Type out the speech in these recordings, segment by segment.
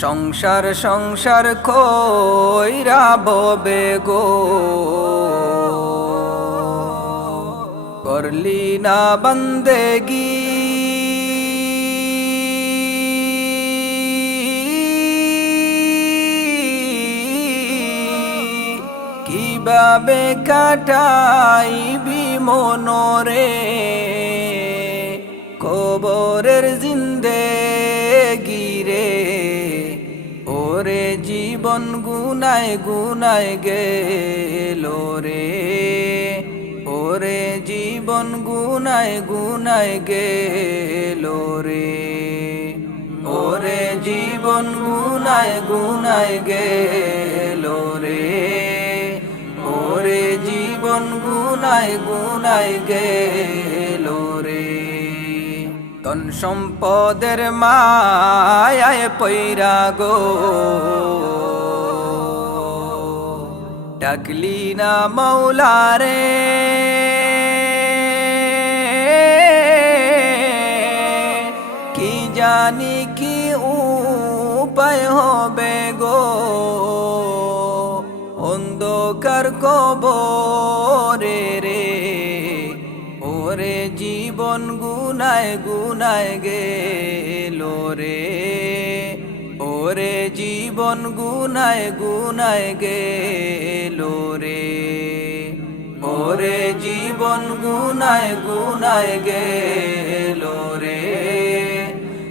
সংসার সংসার কইরা ববে গো। করলি না বন্দেগি। কীভাবে কাটাইবি মনরে? কবরের জিন্দে জীবন গুনায় গুনায় গেল রে। ওরে জীবন গুনায় গুনায় গেল রে। ওরে জীবন গুনায় গুনায় গেল রে। ওরে জীবন গুনায় গুনায় গেল রে। তন সম্পদের মায়ায় পৈরা গো। ডাকলি না মৌলারে কি জানি কি উপায় হবে গো। অন্ধকার কবরে রে। ওরে জীবন গুনায় গুনায় গেল রে। জীবন গুনায় গুনায় গেল রে। ওরে জীবন গুনায় গুনায় গেল রে।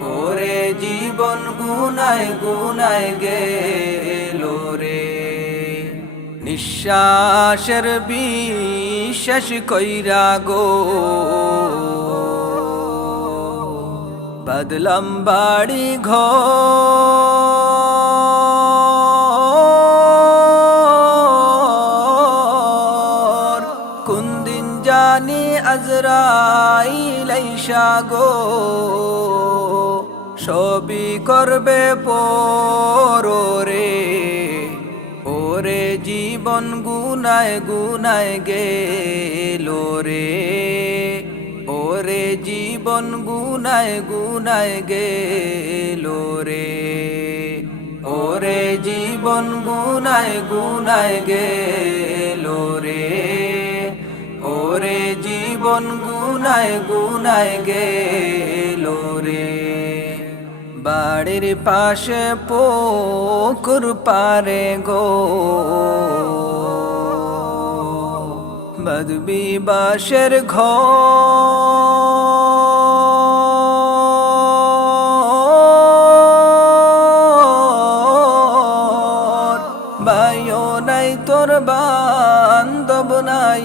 ওরে জীবন গুনায় গুনায় গেল রে। নিঃশ্বাসের বিশ্বাস কইরা গো। বদলাম বাড়ি ঘর। আজরাইল গো, সবই করবে পরে ওরে জীবন গুনায় গুনায় গেল রে। ওরে জীবন গুনায় গুনায় গেল রে। ওরে জীবন গুনায় গুনায় গেল রে। জীবন গুনায় গুনায় গেল রে। বাড়ির পাশে পুকুর পারে গো। বদবি বাসের ঘর। বায়ো নাই, তোর বান্ধব নাই